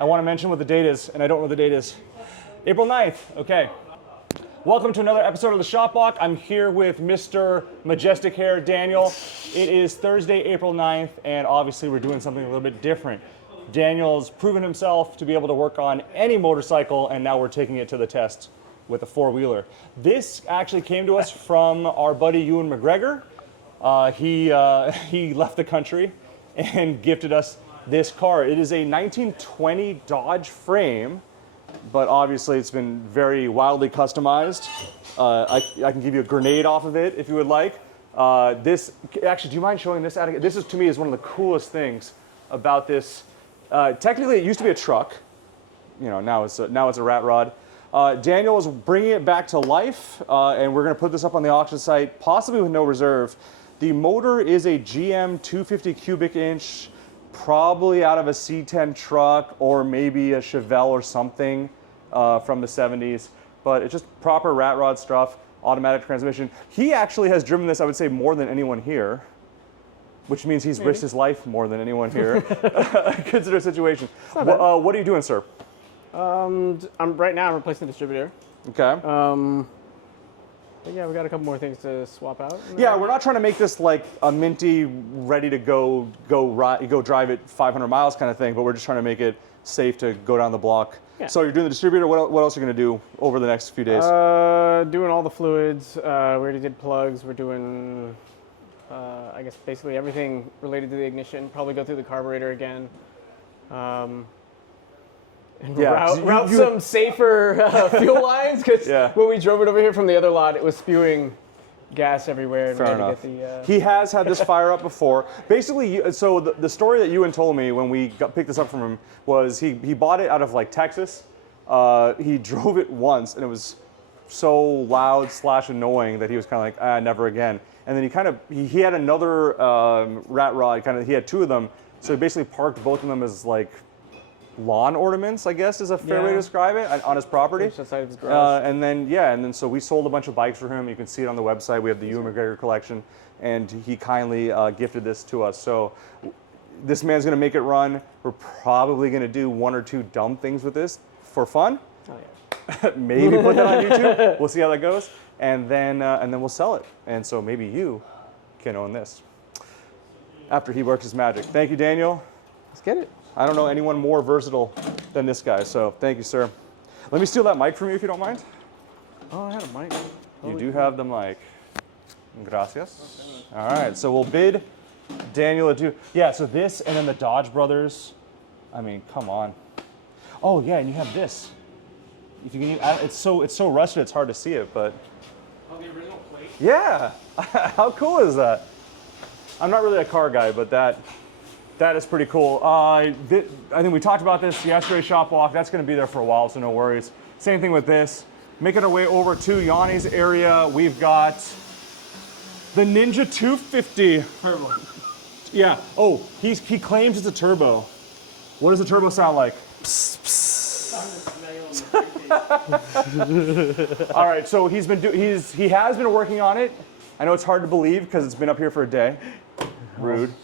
I want to mention what the date is, and I don't know what the date is. April 9th, okay. Welcome to another episode of the SHOPWALK. I'm here with Mr. Majestic Hair, Daniel. It is Thursday, April 9th, and obviously we're doing something a little bit different. Daniel's proven himself to be able to work on any motorcycle, and now we're taking it to the test with a four-wheeler. This actually came to us from our buddy Ewan McGregor. He left the country and gifted us this car. It is a 1920 Dodge frame, but obviously it's been very wildly customized. I can give you a grenade off of it if you would like. Actually, do you mind showing this out again? This is, to me, is one of the coolest things about this. Technically, it used to be a truck. You know, now it's a rat rod. Daniel is bringing it back to life, and we're going to put this up on the auction site, possibly with no reserve. The motor is a GM 250 cubic inch, probably out of a C10 truck or maybe a Chevelle or something from the 70s, but it's just proper rat rod stuff, automatic transmission. He actually has driven this, I would say, more than anyone here, which means he's risked his life more than anyone here. Consider the situation. What are you doing, sir? Right now I'm replacing the distributor. Okay. But yeah, we got a couple more things to swap out. Yeah, we're not trying to make this like a minty, ready to go drive it 500 miles kind of thing, but we're just trying to make it safe to go down the block. Yeah. So you're doing the distributor. What else are you going to do over the next few days? Doing all the fluids. We already did plugs. We're doing, I guess, basically everything related to the ignition. Probably go through the carburetor again. And route some safer fuel lines, because when we drove it over here from the other lot, it was spewing gas everywhere. And Fair enough. He has had this fire up before. Basically, so the story that Ewan told me when we picked this up from him was he bought it out of like Texas. He drove it once, and it was so loud / annoying that he was kind of like, never again. And then he had another rat rod. He had two of them, so he basically parked both of them as like lawn ornaments, I guess is a fair way to describe it, on his property. And then so we sold a bunch of bikes for him. You can see it on the website. We have the Ewan McGregor collection, and he kindly gifted this to us. So this man's going to make it run. We're probably going to do one or two dumb things with this for fun. Oh, yeah. Maybe put that on YouTube. We'll see how that goes, and then we'll sell it. And so maybe you can own this after he works his magic. Thank you, Daniel. Let's get it. I don't know anyone more versatile than this guy, so thank you, sir. Let me steal that mic from you if you don't mind. Oh, I had a mic. You do have the mic. Gracias. All right, so we'll bid Daniel so this and then the Dodge Brothers. I mean, come on. Oh yeah, and you have this. If you can, it's so rusted, it's hard to see it, but. Oh, the original plate? Yeah. How cool is that? I'm not really a car guy, but that is pretty cool. I think we talked about this yesterday, SHOPWALK. That's going to be there for a while, so no worries. Same thing with this. Making our way over to Yanni's area, we've got the Ninja 250. Turbo. Yeah. Oh, he claims it's a turbo. What does a turbo sound like? Psst, psst. All right, so he has been working on it. I know it's hard to believe because it's been up here for a day. Rude.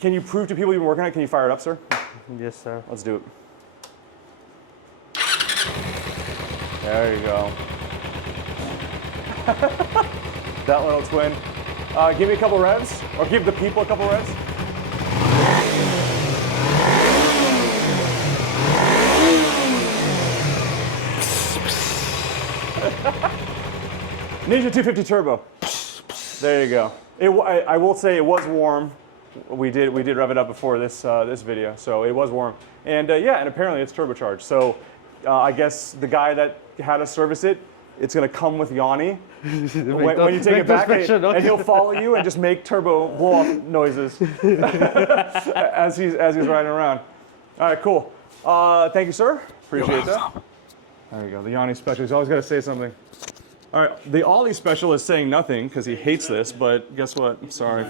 Can you prove to people you've been working on it? Can you fire it up, sir? Yes, sir. Let's do it. There you go. That little twin. Give me a couple revs, or give the people a couple revs. Ninja 250 Turbo. There you go. I will say it was warm. We did rev it up before this video, so it was warm. And and apparently it's turbocharged. So I guess the guy that had us service it, it's gonna come with Yanni when you take it back, and he'll follow you and just make turbo blow off noises as he's riding around. All right, cool. Thank you, sir. Appreciate that. There you go. The Yanni special. He's always got to say something. All right, the Ollie special is saying nothing because he hates this, but guess what? I'm sorry.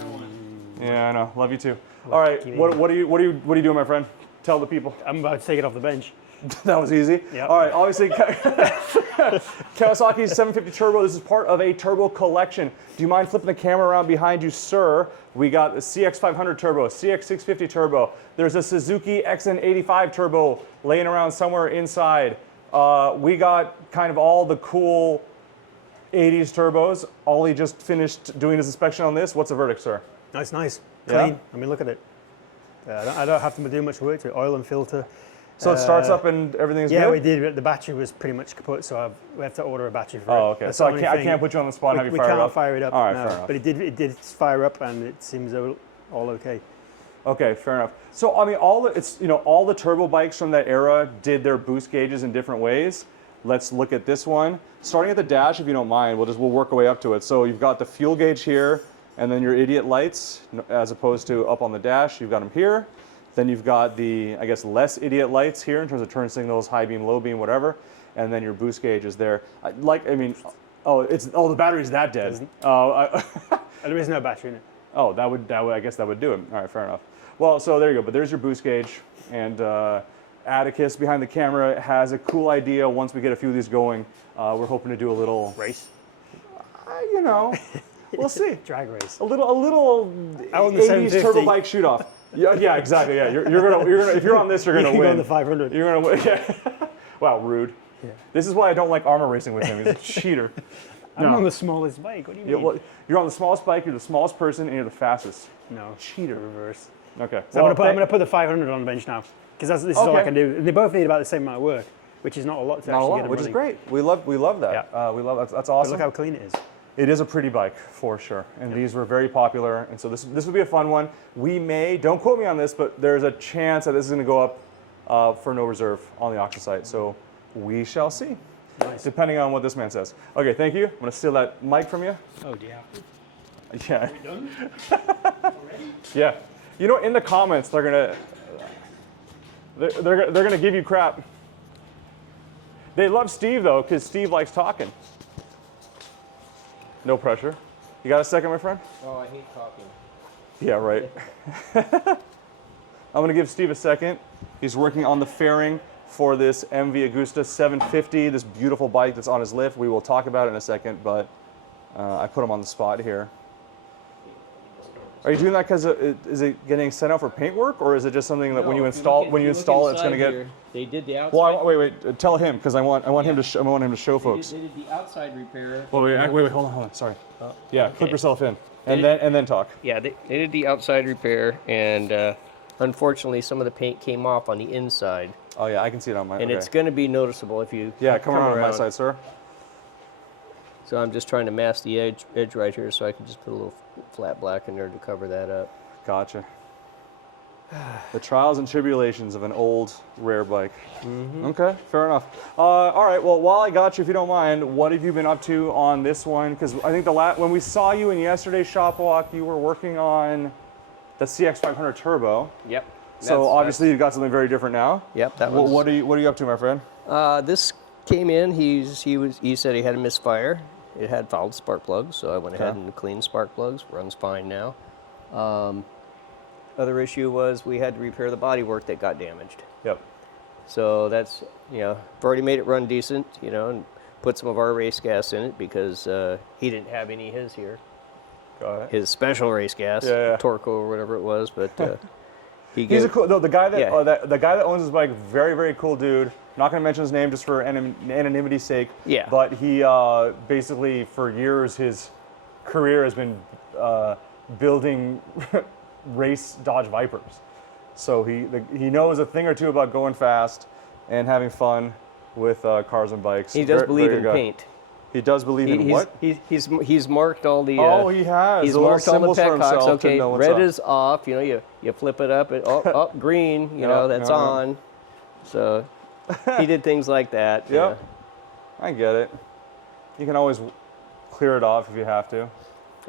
Yeah, I know. Love you too. All right, what are you doing, my friend? Tell the people. I'm about to take it off the bench. That was easy. Yep. All right, obviously, Kawasaki's 750 Turbo. This is part of a turbo collection. Do you mind flipping the camera around behind you, sir? We got the CX500 Turbo, CX650 Turbo. There's a Suzuki XN85 Turbo laying around somewhere inside. We got kind of all the cool 80s turbos. Ollie just finished doing his inspection on this. What's the verdict, sir? That's nice. Yeah? Clean. I mean, look at it. I don't have to do much work to it. Oil and filter. So it starts up and everything's Yeah, good? we did. The battery was pretty much kaput, so we have to order a battery for it. Oh, okay. That's So the I only can't, I thing. can't put you on the spot and have you fire it up? We can't fire it up. All right, no. fair enough. But it did fire up, and it seems all okay. Okay, fair enough. So I mean, all the turbo bikes from that era did their boost gauges in different ways. Let's look at this one. Starting at the dash, if you don't mind, we'll work our way up to it. So you've got the fuel gauge here, and then your idiot lights, as opposed to up on the dash. You've got them here. Then you've got the, I guess, less idiot lights here in terms of turn signals, high beam, low beam, whatever. And then your boost gauge is there. The battery's that dead. There is no battery in it. Oh, I guess that would do it. All right, fair enough. Well, so there you go. But there's your boost gauge, and Atticus behind the camera has a cool idea. Once we get a few of these going, we're hoping to do a little Race? We'll see. Drag race. A little Out on the 80s 750. turbo bike shoot off. Yeah, exactly. Yeah, you're gonna if you're on this, you're You gonna can go win. on the 500. You're gonna win. Yeah. Wow, rude. Yeah. This is why I don't like armor racing with him. He's a cheater. I'm on the smallest bike. What do you mean? Well, you're on the smallest bike. You're the smallest person, and you're the fastest. No. Cheater. Reverse. Okay. So I'm going to put the 500 on the bench now, because this is all I Okay. can do. They both need about the same amount of work, which is not a lot to Not a actually lot, get them which is running. great. We love that. Yeah. We love that's But awesome. look how clean it is. It is a pretty bike for sure, and these were very popular, and so this would be a fun one. We may, don't quote me on this, but there's a chance that this is going to go up for no reserve on the auction site. So we shall see, Nice. depending on what this man says. Okay, thank you. I'm going to steal that mic from you. Oh, yeah. Yeah. Done? Yeah. You know, in the comments, they're gonna give you crap. They love Steve though, because Steve likes talking. No pressure. You got a second, my friend? Oh, I hate talking. Yeah, right. I'm gonna give Steve a second. He's working on the fairing for this MV Augusta 750, this beautiful bike that's on his lift. We will talk about it in a second, but I put him on the spot here. Are you doing that because is it getting sent out for paintwork, or is it just something that when you install it's going to get? Here, they did the outside. Well, wait. Tell him because I want him to I want him to show folks. They did the outside repair. Well, wait. Hold on. Sorry. Yeah, clip okay. yourself in, They and then talk. Yeah, they did the outside repair, and unfortunately, some of the paint came off on the inside, Oh yeah, I can see it on my. and it's going to be noticeable if you come around on my side, sir. So I'm just trying to mask the edge right here, so I can just put a little flat black in there to cover that up. Gotcha. The trials and tribulations of an old rare bike. Okay, fair enough. All right, well, while I got you, if you don't mind, what have you been up to on this one? Because I think when we saw you in yesterday's shop walk, you were working on the CX500 Turbo. Yep. So obviously you've got something very different now. Yep. That What are you up to, my friend? This came in. He said he had a misfire. It had fouled spark plugs, so I went ahead and cleaned spark plugs. Runs fine now. Other issue was we had to repair the bodywork that got damaged. Yep. So that's, I've already made it run decent, and put some of our race gas in it because he didn't have any of his here. Got it. His special race gas, Yeah. Torco or whatever it was, but He's a cool. No, the guy that Yeah. the guy that owns his bike, very very cool dude. Not going to mention his name just for anonymity's sake. Yeah. But he basically for years his career has been building race Dodge Vipers. So he knows a thing or two about going fast and having fun with cars and bikes. he does believe very in good guy. paint. He does believe in what? He's marked all the. Oh, he has. He's the little marked all the symbols for petcocks. himself to Okay, know what's red up. is off. You flip it up. Up green. That's yeah. on. So he did things like that. Yep. I get it. You can always clear it off if you have to.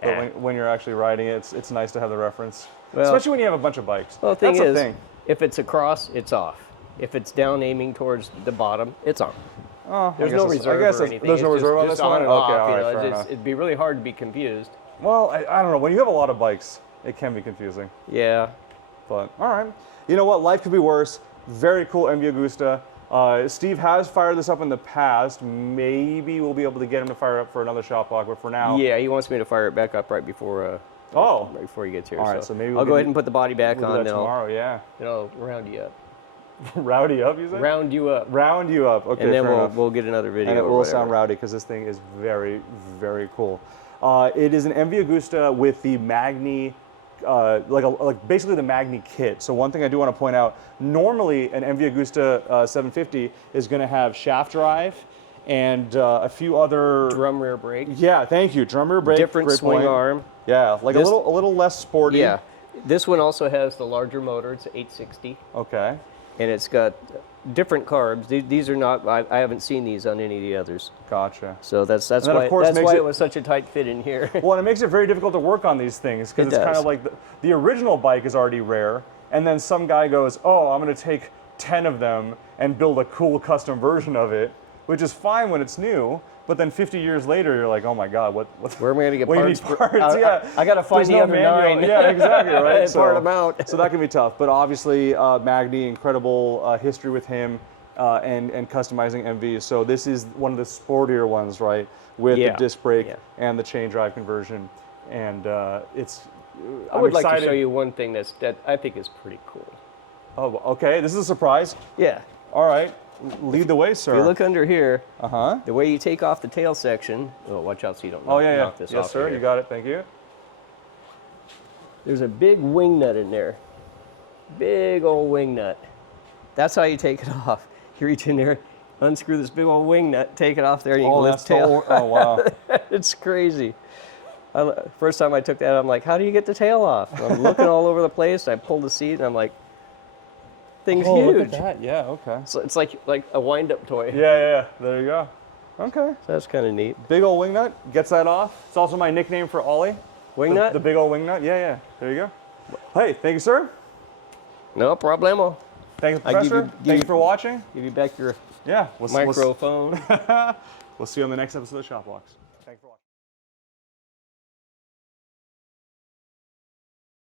But Yeah. when you're actually riding it, it's nice to have the reference. Well- Especially when you have a bunch of bikes. Well, the thing That's is, the thing. if it's across, it's off. If it's down aiming towards the bottom, it's on. Oh, There's I no guess reserve I guess or anything. there's no It's reserve on just this one? and Okay, off, all right, fair enough. it'd be really hard to be confused. Well, I don't know. When you have a lot of bikes, it can be confusing. Yeah. But, all right. You know what? Life could be worse. Very cool MV Augusta. Steve has fired this up in the past. Maybe we'll be able to get him to fire up for another shop walk, but for now. Yeah, he wants me to fire it back up right before. Right before he gets here. All right, so maybe I'll go ahead and put the body back we'll on. do that tomorrow. Yeah. Then I'll round you up. Rowdy up, you said? Round you up. Round you up. Okay. And then fair enough. we'll get another video. And it or will whatever. sound rowdy because this thing is very, very cool. It is an MV Augusta with the Magni, like basically the Magni kit. So one thing I do want to point out, normally an MV Augusta 750 is going to have shaft drive and a few other Drum rear brake. Yeah, thank you. Drum rear brake. Different great swing point. arm. Yeah, like This- a little less sporty. Yeah. This one also has the larger motor. It's 860. Okay. And it's got different carbs. These are not, I haven't seen these on any of the others. Gotcha. So that's then, of why, course, that's makes why it- it was such a tight fit in here. Well, and it makes it very difficult to work on these things because It it's kind does. of like the original bike is already rare, and then some guy goes, "Oh, I'm going to take 10 of them and build a cool custom version of it," which is fine when it's new. But then 50 years later, you're like, "Oh my God, what?" Where am I going to get Well, you parts? need parts, yeah. I got to find There's the no other manual. 9. Yeah, exactly, right? And part them out. So that can be tough. But obviously, Magni, incredible history with him and customizing MVs. So this is one of the sportier ones, right? With Yeah, the disc brake yeah. and the chain drive conversion. And it's. I would like to show you one thing that I think is pretty cool. Oh, okay. This is a surprise. Yeah. All right. Lead the way, sir. If you look under here, Uh-huh. the way you take off the tail section, oh, watch out so you don't Oh, yeah, yeah. knock this Yes, off sir. here. You got it. Thank you. There's a big wing nut in there. Big old wing nut. That's how you take it off. You reach in there, unscrew this big old wing nut, take it off there, and you can lift tail. Oh, wow. It's crazy. First time I took that, I'm like, how do you get the tail off? I'm looking all over the place. I pulled the seat, and I'm like, thing's Oh, huge. look at that. Yeah, okay. So it's like a wind-up toy. Yeah. There you go. Okay. So that's kind of neat. Big old wing nut. Gets that off. It's also my nickname for Ollie. Wing The- nut? The big old wing nut. Yeah. There you go. Hey, thank you, sir. No problemo. Thank you, I give Professor. you- Thank you for watching. Give you back your Yeah. microphone. We'll see you on the next episode of Shop Walks. Thanks for watching.